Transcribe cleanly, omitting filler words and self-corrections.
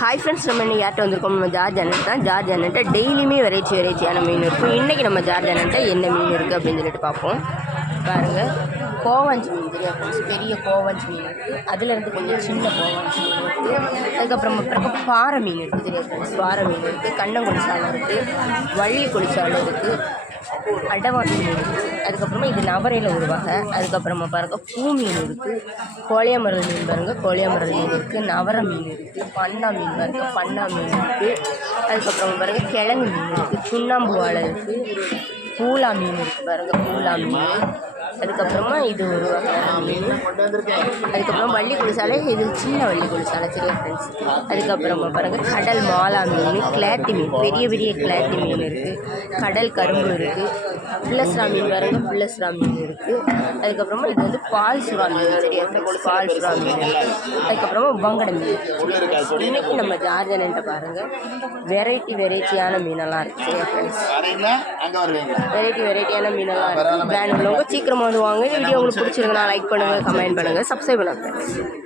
Hi friends, நம்ம இன்றைக்கி யார்கிட்ட வந்திருக்கோம்? நம்ம ஜார்ஜ் அண்ணன் தான். ஜார்ஜ் அண்ணன்ட்ட டெய்லியுமே வெரைட்டியான மீன் இருக்கும். இன்றைக்கி நம்ம ஜார்ஜ் அண்ணன்ட்ட என்ன மீன் இருக்குது அப்படின்னு சொல்லிட்டு பார்ப்போம். பாருங்கள், கோவாஞ்சி மீன் தெரியும் ஃப்ரெண்ட்ஸ், பெரிய கோவாஞ்சி மீன் இருக்குது. அதுலேருந்து கொஞ்சம் சின்ன கோவாஞ்சி மீன் இருக்குது. அதுக்கப்புறம் பாறை மீன் இருக்குது தெரியும் ஃப்ரெண்ட்ஸ், பாறை மீன் இருக்குது. கண்ணங்குழி சாலை இருக்குது, வள்ளி குளிச்சாலை இருக்குது, அடவாசி மீன் இருக்குது. அதுக்கப்புறமா இது நவரையில் ஒரு வகை. அதுக்கப்புறமா பாருங்கள், பூ மீன் இருக்குது, கோழியாமரல் மீன் பாருங்கள், கோழியாமரல் மீன் இருக்குது, நவரை மீன் இருக்குது, பண்ணா மீன் பாருங்கள், பண்ணா மீன் இருக்குது. அதுக்கப்புறமா பாருங்கள், கிழங்கு மீன் இருக்குது, சுண்ணாம்பு வாழை இருக்குது, பூலா மீன் இருக்குது பாருங்கள், பூலா மீன். அதுக்கப்புறமா இது ஒரு வகையான மீன். அதுக்கப்புறம் வள்ளி குளிசாலை, இது சின்ன வள்ளி குளிசாலை சரியா ஃப்ரெண்ட்ஸ். அதுக்கப்புறமா பாருங்கள், கடல் மாலா மீன், கிளாத்தி மீன், பெரிய பெரிய கிளாத்தி மீன் இருக்குது, கடல் கரும்பு இருக்குது, புல்லஸ்ரா மீன் பாருங்கள், புல்லஸ்ரா மீன் இருக்குது. அதுக்கப்புறமா இது வந்து பால் சுறா மீன் சரியா ஃப்ரெண்ட்ஸ், பால் சுறா மீன் இருக்குது. அதுக்கப்புறமா பங்கடை மீன். இன்றைக்கி நம்ம ஜார்ஜ் அண்ணன்ட்ட பாருங்கள் வெரைட்டியான மீனெல்லாம் இருக்குது சரியா ஃப்ரெண்ட்ஸ். வெரைட்டியான மீனெல்லாம் இருக்குது. பிராண்ட் உள்ளவங்க சீக்கிரமாக வந்து வாங்க. வீடியோ உங்களுக்கு பிடிச்சிருக்குன்னா லைக் பண்ணுங்கள், கமெண்ட் பண்ணுங்கள், சப்ஸ்கிரைப் பண்ணுங்கள் ஃப்ரெண்ட்ஸ்.